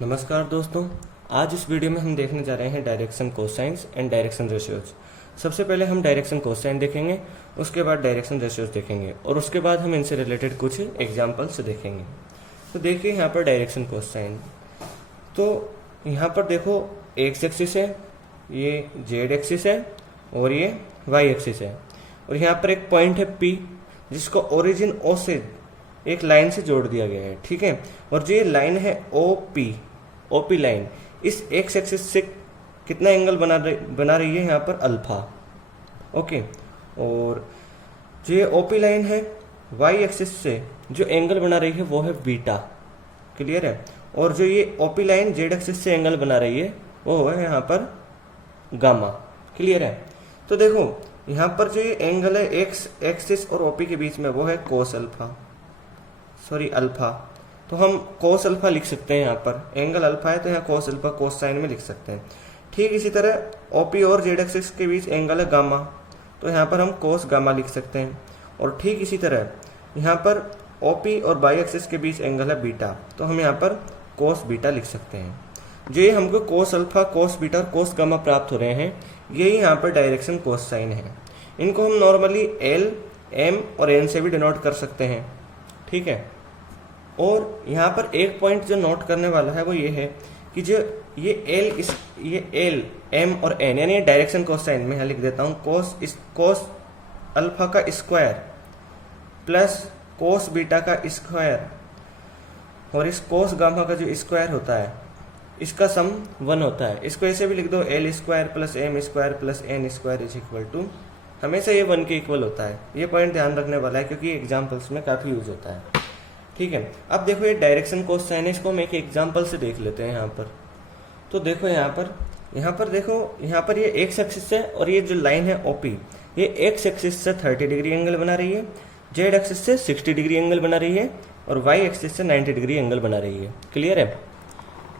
नमस्कार दोस्तों, आज इस वीडियो में हम देखने जा रहे हैं direction cosines and direction ratios. सबसे पहले हम डायरेक्शन कोसाइन देखेंगे, उसके बाद डायरेक्शन रेशियोज देखेंगे और उसके बाद हम इनसे रिलेटेड कुछ एग्जांपल्स देखेंगे। तो देखिए यहाँ पर डायरेक्शन कोसाइन, तो यहाँ पर देखो एक्स एक्सिस है, ये जेड एक्सिस है और ये वाई एक्सिस है और यहाँ पर एक पॉइंट है पी जिसको ओरिजिन ओ से एक लाइन से जोड़ दिया गया है। ठीक है, और जो ये लाइन है ओपी लाइन इस एक्स एक्सिस से कितना एंगल बना रही है यहाँ पर अल्फा। ओके, और जो ये ओपी लाइन है वाई एक्सिस से जो एंगल बना रही है वो है बीटा। क्लियर है, और जो ये ओपी लाइन जेड एक्सिस से एंगल बना रही है वो है यहाँ पर गामा। क्लियर है, तो देखो यहाँ पर जो ये एंगल है एक्स एक्सिस और ओपी के बीच में वो है कोस अल्फा, सॉरी अल्फा। तो हम कोस अल्फा लिख सकते हैं, यहाँ पर एंगल अल्फा है तो यहाँ कोस अल्फा कोस साइन में लिख सकते हैं। ठीक इसी तरह ओपी और जेड एक्सिस के बीच एंगल है गामा, तो यहाँ पर हम कोस गामा लिख सकते हैं। और ठीक इसी तरह यहाँ पर ओपी और बाई एक्सिस के बीच एंगल है बीटा, तो हम यहाँ पर कोस बीटा लिख सकते हैं। जो ये हमको कोस अल्फा कोस बीटा और कोस गामा प्राप्त हो रहे हैं, यही यहाँ पर डायरेक्शन कोस साइन है। इनको हम नॉर्मली एल, एम और एन से भी डिनोट कर सकते हैं। ठीक है, और यहाँ पर एक पॉइंट जो नोट करने वाला है वो ये है कि जो ये एल, एम और एन यानी डायरेक्शन कोसाइन में यहाँ लिख देता हूँ कोस अल्फा का स्क्वायर प्लस कोस बीटा का स्क्वायर और इस कोस गामा का जो स्क्वायर होता है इसका सम 1 होता है। इसको ऐसे भी लिख दो L square plus M square plus N square is equal to, हमेशा ये 1 के इक्वल होता है। ये पॉइंट ध्यान रखने वाला है क्योंकि एग्जाम्पल्स में काफ़ी यूज होता है। ठीक है, अब देखो ये डायरेक्शन कोसाइन है, इसको हम एक एग्जाम्पल से देख लेते हैं यहाँ पर। तो देखो यहाँ पर देखो यहाँ पर ये एक्स एक्सिस है और ये जो लाइन है ओपी ये एक्स एक्सिस से 30 डिग्री एंगल बना रही है, जेड एक्सिस से 60 डिग्री एंगल बना रही है और वाई एक्सिस से 90 डिग्री एंगल बना रही है। क्लियर है,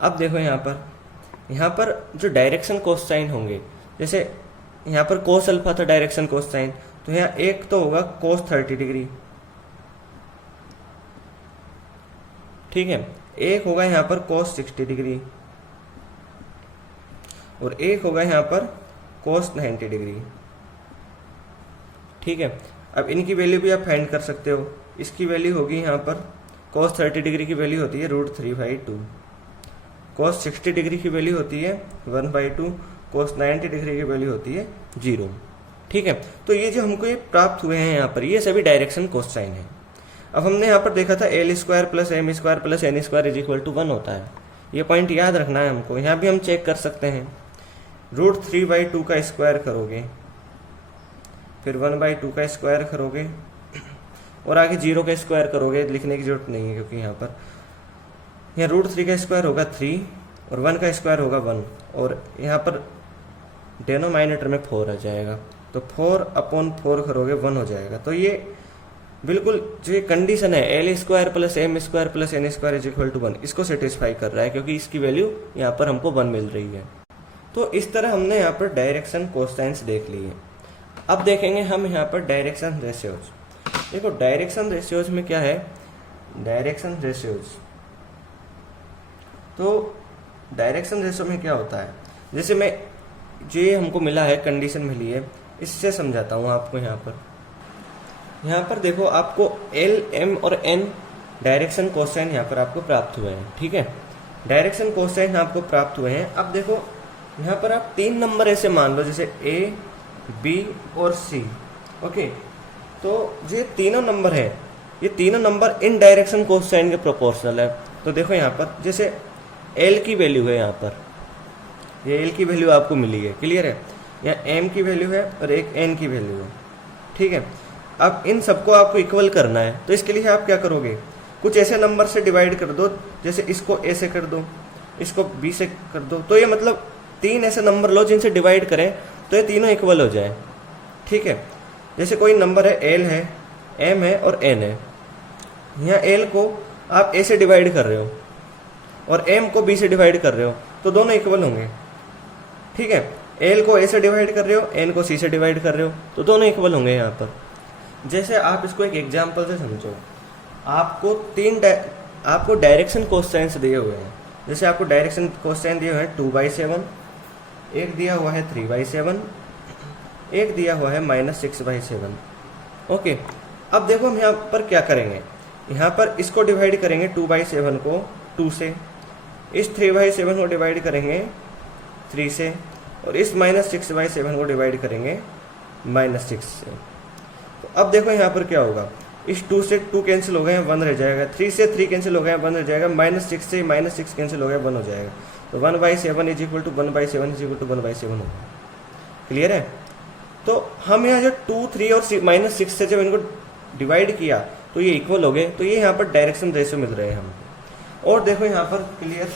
अब देखो यहाँ पर जो डायरेक्शन कोसाइन होंगे, जैसे यहाँ पर कोस अल्फा था डायरेक्शन कोसाइन, तो यहाँ एक तो होगा कोस 30 डिग्री। ठीक है, एक होगा यहाँ पर कोस 60 डिग्री और एक होगा यहाँ पर कोस 90 डिग्री। ठीक है, अब इनकी वैल्यू भी आप फाइंड कर सकते हो। इसकी वैल्यू होगी यहाँ पर कोस 30 डिग्री की वैल्यू होती है √3/2, कोस 60 डिग्री की वैल्यू होती है 1/2, कोस 90 डिग्री की वैल्यू होती है 0। ठीक है, तो ये जो हमको ये प्राप्त हुए हैं यहाँ पर ये सभी डायरेक्शन कोसाइन है। अब हमने यहाँ पर देखा था L square plus M square plus N square is equal to 1 होता है। ये पॉइंट याद रखना है हमको। यहाँ भी हम चेक कर सकते हैं, √3/2 का स्क्वायर करोगे फिर 1/2 का स्क्वायर करोगे और आगे 0 का स्क्वायर करोगे, लिखने की जरूरत नहीं है क्योंकि यहाँ √3 का स्क्वायर होगा 3 और 1 का स्क्वायर होगा 1 और यहाँ पर डिनोमिनेटर में 4 आ जाएगा, तो 4/4 करोगे 1 हो जाएगा। तो ये बिल्कुल जो ये कंडीशन है L square plus M square plus N square is equal to 1 इसको सेटिस्फाई कर रहा है क्योंकि इसकी वैल्यू यहाँ पर हमको 1 मिल रही है। तो इस तरह हमने यहाँ पर डायरेक्शन कोसाइंस देख ली है। अब देखेंगे हम यहाँ पर डायरेक्शन रेशियोज। देखो डायरेक्शन रेशियोज में क्या है, डायरेक्शन रेशियोज, तो डायरेक्शन रेशियो में क्या होता है, जैसे मैं जो ये हमको मिला है कंडीशन मिली है इससे समझाता हूँ आपको। यहाँ पर देखो आपको एल, एम और एन डायरेक्शन कोसाइन यहाँ पर आपको प्राप्त हुए हैं। ठीक है, डायरेक्शन कोसाइन आपको प्राप्त हुए हैं। अब देखो यहाँ पर आप 3 नंबर ऐसे मान लो, जैसे ए, बी और सी। ओके, तो ये तीनों नंबर है, ये तीनों नंबर इन डायरेक्शन कोसाइन के प्रोपोर्शनल है। तो देखो यहाँ पर जैसे एल की वैल्यू है, यहाँ पर ये एल की वैल्यू आपको मिली है। क्लियर है, यहाँ एम की वैल्यू है और एक एन की वैल्यू है। ठीक है, अब इन सबको आपको इक्वल करना है, तो इसके लिए आप क्या करोगे, कुछ ऐसे नंबर से डिवाइड कर दो, जैसे इसको ए से कर दो, इसको बी से कर दो। तो ये मतलब 3 ऐसे नंबर लो जिनसे डिवाइड करें तो ये तीनों इक्वल हो जाए। ठीक है, जैसे कोई नंबर है एल है, एम है और एन है। यहाँ एल को आप ए से डिवाइड कर रहे हो और एम को बी से डिवाइड कर रहे हो, तो दोनों इक्वल होंगे। ठीक है, एल को ए से डिवाइड कर रहे हो, एन को सी से डिवाइड कर रहे हो, तो दोनों इक्वल होंगे यहाँ पर। जैसे आप इसको एक एग्जाम्पल से समझो, आपको आपको डायरेक्शन कोसाइंस दिए हुए हैं, जैसे आपको डायरेक्शन कोसाइन दिए हुए हैं 2/7, एक दिया हुआ है 3/7, एक दिया हुआ है -6/7। ओके, अब देखो हम यहाँ पर क्या करेंगे, यहाँ पर इसको डिवाइड करेंगे 2/7 को 2 से, इस 3/7 को डिवाइड करेंगे 3 से, और इस -6/7 को डिवाइड करेंगे -6 से। तो अब देखो यहाँ पर क्या होगा, इस 2 से 2 कैंसिल हो गए हैं, 1 रह जाएगा, 3 से 3 कैंसिल हो गए हैं, 1 रह जाएगा, -6 से -6 कैंसिल हो गया, 1 हो जाएगा। तो 1/7 is equal to 1/7 is equal to 1/7 होगा। क्लियर है? तो हम यहाँ जो 2, 3 और -6 से जब इनको डिवाइड किया तो ये इक्वल हो गए, तो ये यहाँ पर डायरेक्शन रेशियो मिल रहे हैं हमको। और देखो यहाँ पर क्लियर,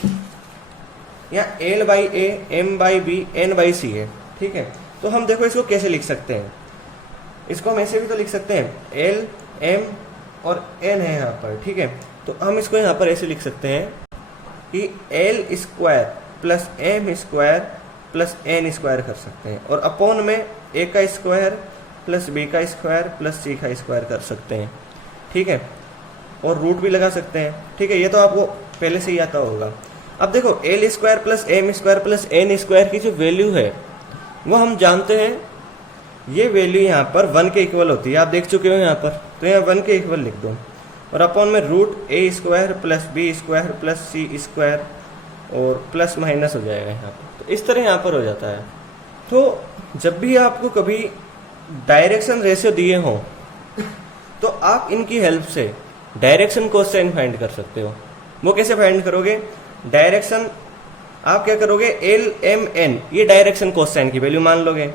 यहाँ L/A, M/B, N/C है, ठीक है। तो हम देखो इसको कैसे लिख सकते हैं, इसको हम ऐसे भी तो लिख सकते हैं, L, M और N है यहाँ पर, ठीक है। तो हम इसको यहाँ पर ऐसे लिख सकते हैं कि L² plus M² plus N² कर सकते हैं, और अपॉन में A का स्क्वायर प्लस B का स्क्वायर प्लस C का स्क्वायर कर सकते हैं, ठीक है। और रूट भी लगा सकते हैं, ठीक है। ये तो आपको पहले से ही आता होगा। अब देखो L² plus M² plus N² की जो वैल्यू है वो हम जानते हैं, ये वैल्यू यहाँ पर 1 के इक्वल होती है, आप देख चुके हो यहाँ पर, तो यहाँ 1 के इक्वल लिख दो, और अपॉन में √A² plus B² plus C² और प्लस माइनस हो जाएगा यहाँ पर। तो इस तरह यहाँ पर हो जाता है। तो जब भी आपको कभी डायरेक्शन रेशियो दिए हों तो आप इनकी हेल्प से डायरेक्शन कोसाइन फाइंड कर सकते हो। वो कैसे फाइंड करोगे, डायरेक्शन आप क्या करोगे, LMN ये डायरेक्शन कोसाइन की वैल्यू मान लोगे,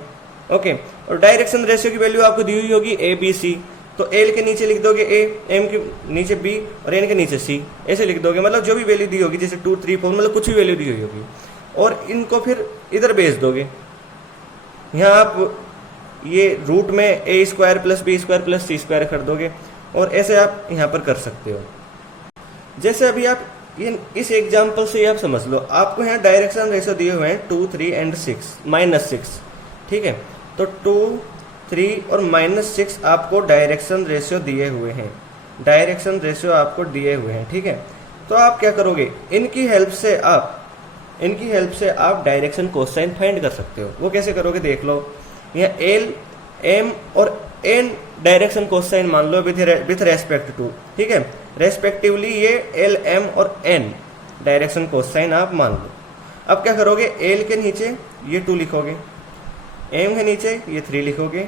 ओके। और डायरेक्शन रेशियो की वैल्यू आपको दी हुई होगी ABC, तो L के नीचे लिख दोगे A, M के नीचे B और N के नीचे C, ऐसे लिख दोगे। मतलब जो भी वैल्यू दी होगी, जैसे 2, 3, 4, मतलब कुछ भी वैल्यू दी हुई होगी, और इनको फिर इधर भेज दोगे। यहाँ आप ये रूट में A² plus B² plus C² कर दोगे, और ऐसे आप यहाँ पर कर सकते हो। जैसे अभी आप इस एग्जाम्पल से आप समझ लो, आपको यहाँ डायरेक्शन रेशियो दिए हुए हैं 2, 3 एंड -6, ठीक है। तो 2, 3 और -6 आपको डायरेक्शन रेशियो दिए हुए हैं, डायरेक्शन रेशियो आपको दिए हुए हैं, ठीक है। तो आप क्या करोगे, इनकी हेल्प से आप डायरेक्शन कोसाइन फाइंड कर सकते हो। वो कैसे करोगे देख लो, यहाँ L, M और N डायरेक्शन कोसाइन मान लो विथ रेस्पेक्ट टू, ठीक है। रेस्पेक्टिवली ये L, M और N डायरेक्शन कोसाइन आप मान लो। अब क्या करोगे, L के नीचे ये 2 लिखोगे, M के नीचे ये 3 लिखोगे,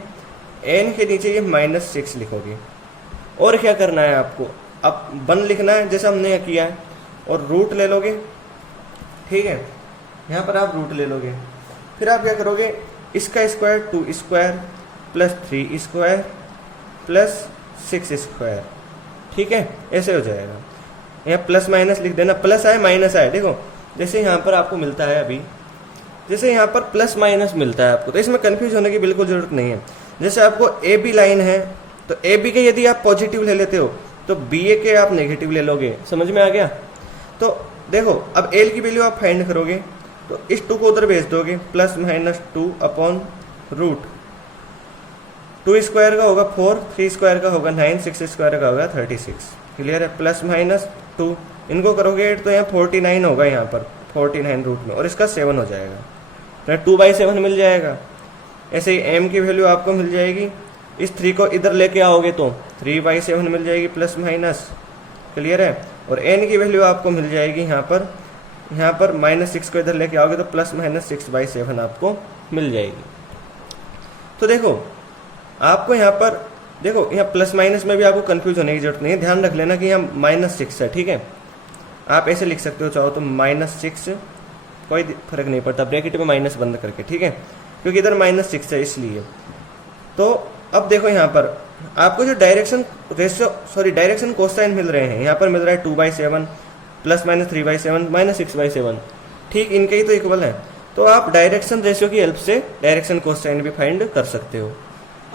N के नीचे ये -6 लिखोगे। और क्या करना है आपको, अब 1 लिखना है जैसा हमने यहाँ किया है, और रूट ले लोगे, ठीक है। यहाँ पर आप रूट ले लोगे, फिर आप क्या करोगे, इसका स्क्वायर 2² प्लस 3² प्लस 6², ठीक है। ऐसे हो जाएगा। यहाँ प्लस माइनस लिख देना, प्लस आए माइनस आए, देखो जैसे यहाँ पर आपको मिलता है अभी, जैसे यहाँ पर प्लस माइनस मिलता है आपको, तो इसमें कंफ्यूज होने की बिल्कुल जरूरत नहीं है। जैसे आपको AB लाइन है, तो AB के यदि आप पॉजिटिव ले लेते हो तो BA के आप नेगेटिव ले लोगे। समझ में आ गया? तो देखो अब L की वैल्यू आप फाइंड करोगे, तो इस 2 को उधर भेज दोगे, +-2 अपॉन रूट 2² का होगा 4, 3² का होगा 9, 6² का होगा 36। क्लियर है? +-2 इनको करोगे 8 तो यहाँ 49 होगा, यहाँ पर 49 रूट में, और इसका 7 हो जाएगा, तो 2/7 मिल जाएगा। ऐसे ही M की वैल्यू आपको मिल जाएगी, इस 3 को इधर लेके आओगे तो 3/7 मिल जाएगी +-। क्लियर है? और N की वैल्यू आपको मिल जाएगी यहाँ पर -6 को इधर लेके आओगे तो +-6/7 आपको मिल जाएगी। तो देखो आपको यहाँ पर देखो, यहाँ प्लस माइनस में भी आपको कंफ्यूज होने की जरूरत नहीं है। ध्यान रख लेना कि यहाँ -6 है, ठीक है। आप ऐसे लिख सकते हो चाहो तो -6, कोई फर्क नहीं पड़ता, ब्रैकेट में माइनस बंद करके, ठीक है, क्योंकि इधर -6 है इसलिए। तो अब देखो यहाँ पर आपको जो डायरेक्शन कोसाइन मिल रहे हैं, यहाँ पर मिल रहा है 2/7 +-3/7 -6/7, ठीक इनके ही तो इक्वल है। तो आप डायरेक्शन रेशियो की हेल्प से डायरेक्शन कोसाइन भी फाइंड कर सकते हो।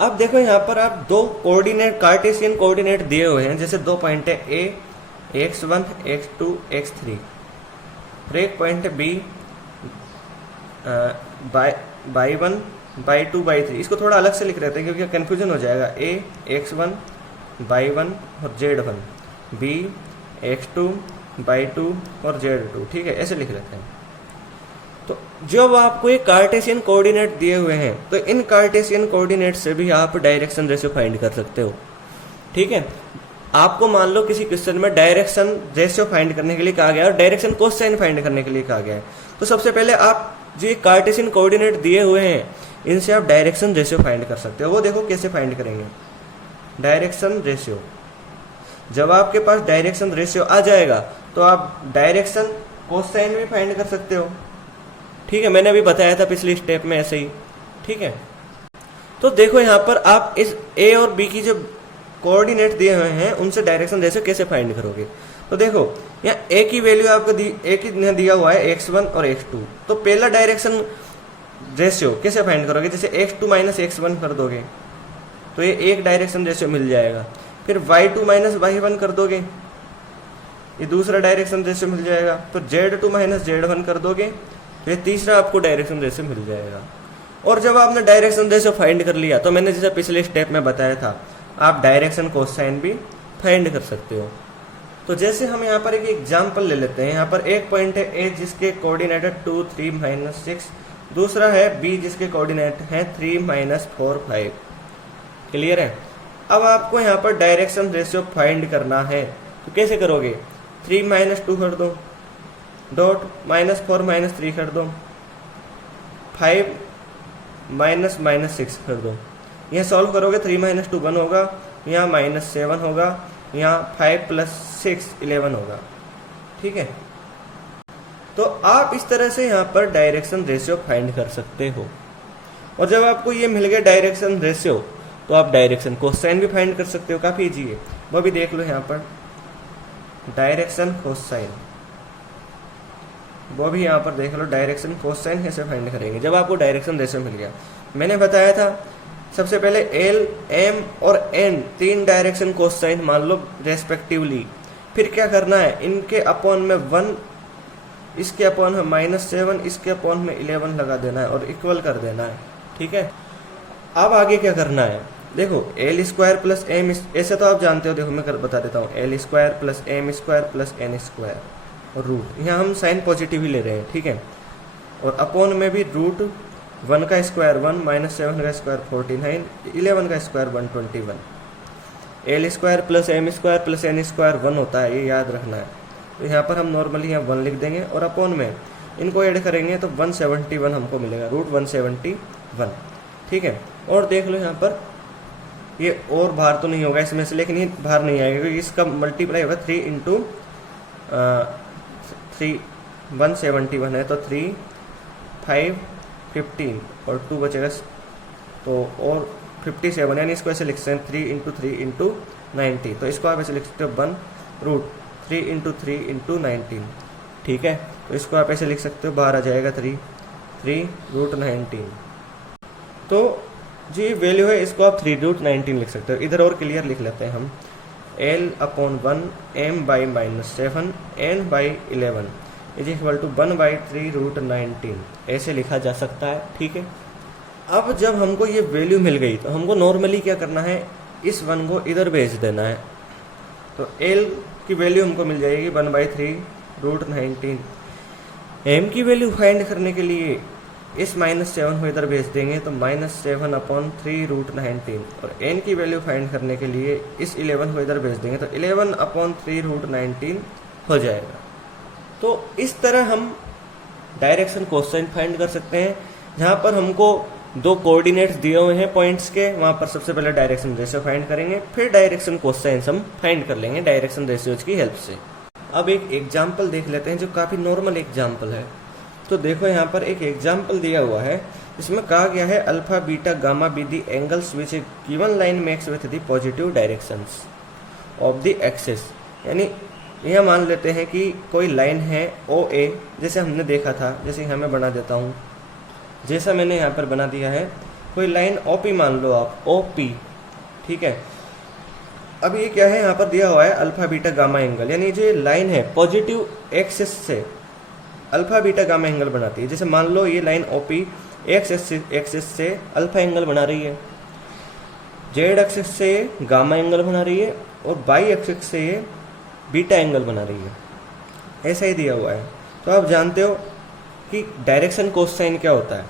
अब देखो यहाँ पर आप 2 कोऑर्डिनेट कार्टेशियन कोऑर्डिनेट दिए हुए हैं, जैसे 2 पॉइंट है A, x1, x2, x3, और एक पॉइंट है B, y1, y2, y3। इसको थोड़ा अलग से लिख रहे थे क्योंकि कंफ्यूजन हो जाएगा। A, x1, y1 और z1, B, x2, by two और Z2, ठीक है, ऐसे लिख लेते हैं। तो जब आपको ये कार्टेशियन कोऑर्डिनेट दिए हुए हैं तो इन कार्टेशियन कोऑर्डिनेट से भी आप डायरेक्शन रेशियो फाइंड कर सकते हो, ठीक है। आपको मान लो किसी क्वेश्चन में डायरेक्शन रेशियो फाइंड करने के लिए कहा गया है और डायरेक्शन कोसाइन फाइंड करने के लिए कहा गया है, तो सबसे पहले आप जो ये कार्टेशियन कोऑर्डिनेट दिए हुए हैं इनसे आप डायरेक्शन रेशियो फाइंड कर सकते हो। वो देखो कैसे फाइंड करेंगे। डायरेक्शन रेशियो, जब आपके पास डायरेक्शन रेशियो आ जाएगा तो आप डायरेक्शन कोसाइन भी फाइंड कर सकते हो, ठीक है। मैंने अभी बताया था पिछली स्टेप में ऐसे ही, ठीक है। तो देखो यहाँ पर आप इस ए और बी की जो कोऑर्डिनेट दिए हुए हैं उनसे डायरेक्शन रेशियो कैसे फाइंड करोगे। तो देखो यहाँ ए की वैल्यू आपको दिया हुआ है x1 और x2, तो पहला डायरेक्शन रेशियो कैसे फाइंड करोगे, जैसे x2 माइनस x1 कर दोगे तो ये एक डायरेक्शन रेशियो मिल जाएगा। फिर y2 माइनस y1 कर दोगे, ये दूसरा डायरेक्शन रेशियो मिल जाएगा। तो z2 माइनस z1 कर दोगे तो ये तीसरा आपको डायरेक्शन रेशियो मिल जाएगा। और जब आपने डायरेक्शन रेशियो फाइंड कर लिया तो मैंने जैसे पिछले स्टेप में बताया था आप डायरेक्शन कोसाइन भी फाइंड कर सकते हो। तो जैसे हम यहाँ पर एक एग्जाम्पल ले लेते हैं। यहाँ पर एक पॉइंट है ए जिसके कोऑर्डिनेट है 2, 3, -6, दूसरा है बी जिसके कोऑर्डिनेट है 3, -4, 5। क्लियर है। अब आपको यहाँ पर डायरेक्शन रेशियो फाइंड करना है तो कैसे करोगे, 3 - 2 कर दो, डॉट -4 - 3 कर दो, 5 -6 कर दो। यह सॉल्व करोगे 3 - 2 1 होगा, यहाँ -7 होगा, यहाँ 5 + 6 11 होगा, ठीक है। तो आप इस तरह से यहाँ पर डायरेक्शन रेशियो फाइंड कर सकते हो। और जब आपको ये मिल गया डायरेक्शन रेशियो तो आप डायरेक्शन कोसाइन भी फाइंड कर सकते हो, काफी इजी है। वो भी देख लो यहाँ पर डायरेक्शन कोसाइन, वो भी यहाँ पर देख लो डायरेक्शन कोसाइन कैसे फाइंड करेंगे जब आपको डायरेक्शन रेशियो मिल गया। मैंने बताया था सबसे पहले एल, एम और एन 3 डायरेक्शन कोसाइन मान लो रेस्पेक्टिवली। फिर क्या करना है, इनके अपॉन में 1, इसके अपॉन में -7, इसके अपॉन में 11 लगा देना है और इक्वल कर देना है, ठीक है। अब आगे क्या करना है, देखो l² + m, ऐसे तो आप जानते हो, देखो मैं बता देता हूँ, l² + m² + n² और रूट, यहाँ हम साइन पॉजिटिव ही ले रहे हैं, ठीक है। और अपॉन में भी √1 का स्क्वायर 1, -7 का स्क्वायर 49, 11 का स्क्वायर 121। l² + m² + n² 1 होता है, ये याद रखना है। तो यहाँ पर हम नॉर्मली यहाँ 1 लिख देंगे और अपॉन में इनको ऐड करेंगे तो 171 हमको मिलेगा, √171, ठीक है। और देख लो यहाँ पर ये और बाहर तो नहीं होगा इसमें से, लेकिन ये बाहर नहीं आएगा क्योंकि इसका मल्टीप्लाई होगा 3 × 3, 171 है तो 3, 5, 15 और 2 बचेगा तो और 57, यानी इसको ऐसे लिख सकते हैं 3 × 3 × 90। तो इसको आप ऐसे लिख सकते हो 1√3 × 3 × 19, ठीक है। तो इसको आप ऐसे लिख सकते हो, बाहर आ जाएगा 3√19। तो जो ये वैल्यू है इसको आप 3√19 लिख सकते हो। इधर और क्लियर लिख लेते हैं हम, l/1 m/-7 n/11 = 1/3√19, ऐसे लिखा जा सकता है, ठीक है। अब जब हमको ये वैल्यू मिल गई तो हमको नॉर्मली क्या करना है, इस 1 को इधर भेज देना है। तो l की वैल्यू हमको मिल जाएगी 1/3√19। m की वैल्यू फाइंड करने के लिए इस -7 को इधर भेज देंगे तो -7/3√19, और n की वैल्यू फाइंड करने के लिए इस 11 को इधर भेज देंगे तो 11/3√19 हो जाएगा। तो इस तरह हम डायरेक्शन कोसाइन फाइंड कर सकते हैं। जहाँ पर हमको 2 कोऑर्डिनेट्स दिए हुए हैं पॉइंट्स के, वहाँ पर सबसे पहले डायरेक्शन रेशियो फाइंड करेंगे, फिर डायरेक्शन कोसाइन हम फाइंड कर लेंगे डायरेक्शन रेशियोज की हेल्प से। अब एक एग्जाम्पल देख लेते हैं जो काफ़ी नॉर्मल एग्जाम्पल है। तो देखो यहाँ पर एक एग्जाम्पल दिया हुआ है, इसमें कहा गया है alpha beta gamma be the angles which A given line makes with the positive directions of the axis. यानी यह मान लेते हैं कि कोई लाइन है OA, जैसे हमने देखा था, जैसे यहाँ मैं बना देता हूँ, जैसा मैंने यहाँ पर बना दिया है। कोई लाइन OP मान लो आप, OP, ठीक है। अब ये क्या है, यहाँ पर दिया हुआ है अल्फा बीटा गामा एंगल, यानी जो लाइन है पॉजिटिव एक्सिस से अल्फा बीटा गामा एंगल बनाती है। जैसे मान लो ये लाइन OP एक्सिस से अल्फा एंगल बना रही है, जेड एक्सिस से गामा एंगल बना रही है और बाई एक्सिस से ये बीटा एंगल बना रही है, ऐसा ही दिया हुआ है। तो आप जानते हो कि डायरेक्शन कोसाइन क्या होता है।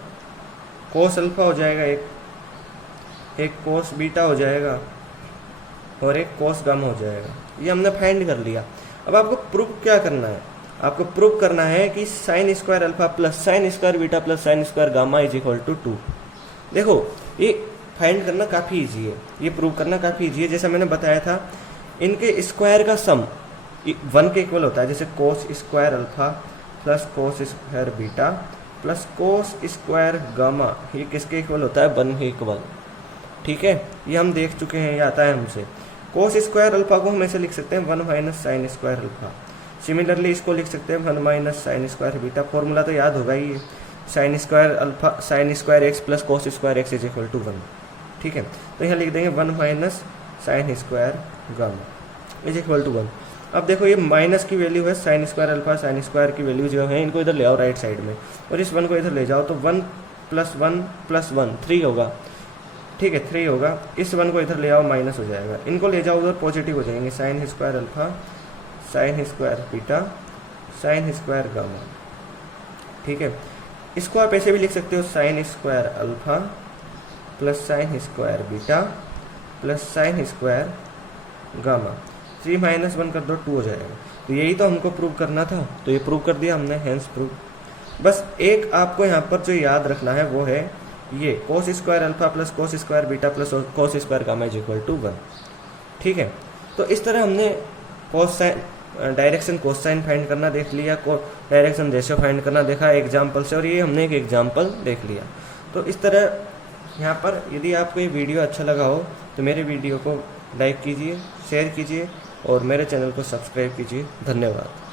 कोस अल्फा हो जाएगा, एक कोस बीटा हो जाएगा और एक कोस गामा हो जाएगा। ये हमने फाइंड कर लिया। अब आपको प्रूफ क्या करना है, आपको प्रूफ करना है कि sine square alpha plus sine square beta plus sine square gamma is equal to 2। देखो ये फाइंड करना काफ़ी इजी है, ये प्रूव करना काफ़ी इजी है। जैसा मैंने बताया था, इनके स्क्वायर का सम 1 के इक्वल होता है। जैसे कोस square alpha plus cos square beta plus cos square gamma, ये किसके इक्वल होता है, 1 के इक्वल। ठीक है, ये हम देख चुके हैं, ये आता है हमसे। कोस स्क्वायर अल्फा को हम ऐसे लिख सकते हैं 1 minus sine square alpha. Similarly इसको लिख सकते हैं 1 minus sine square beta. Formula तो याद होगा ही, sine square alpha sine square x plus cos square x is equal to 1। ठीक है, तो यहाँ लिख देंगे 1 minus sine square gamma is equal to 1। अब देखो ये माइनस की वैल्यू है, sine square alpha sine square की वैल्यू जो है, इनको इधर ले आओ राइट साइड में और इस 1 को इधर ले जाओ, तो 1 प्लस 1 प्लस 1 3 होगा। ठीक है, 3 होगा। इस 1 को इधर ले आओ, माइनस हो जाएगा। इनको ले जाओ उधर, पॉजिटिव हो जाएंगे। Sign square alpha sine square beta sine square gamma. ठीक है, इसको आप ऐसे भी लिख सकते हो, sign square alpha plus sine square beta plus sine square gamma. 3 minus 1 कर दो, 2 हो जाएगा। तो यही तो हमको प्रूव करना था, तो ये प्रूव कर दिया हमने, हैंस प्रूव। बस एक आपको यहाँ पर जो याद रखना है वो है ये cos square alpha plus cos square beta plus cos square gamma is equal to 1। ठीक है, तो इस तरह हमने कोसाइन डायरेक्शन कोसाइन फाइंड करना देख लिया, डायरेक्शन रेशियो फाइंड करना देखा एग्जाम्पल से, और ये हमने एक एग्जाम्पल देख लिया। तो इस तरह यहाँ पर यदि आपको ये वीडियो अच्छा लगा हो तो मेरे वीडियो को लाइक कीजिए, शेयर कीजिए और मेरे चैनल को सब्सक्राइब कीजिए। धन्यवाद।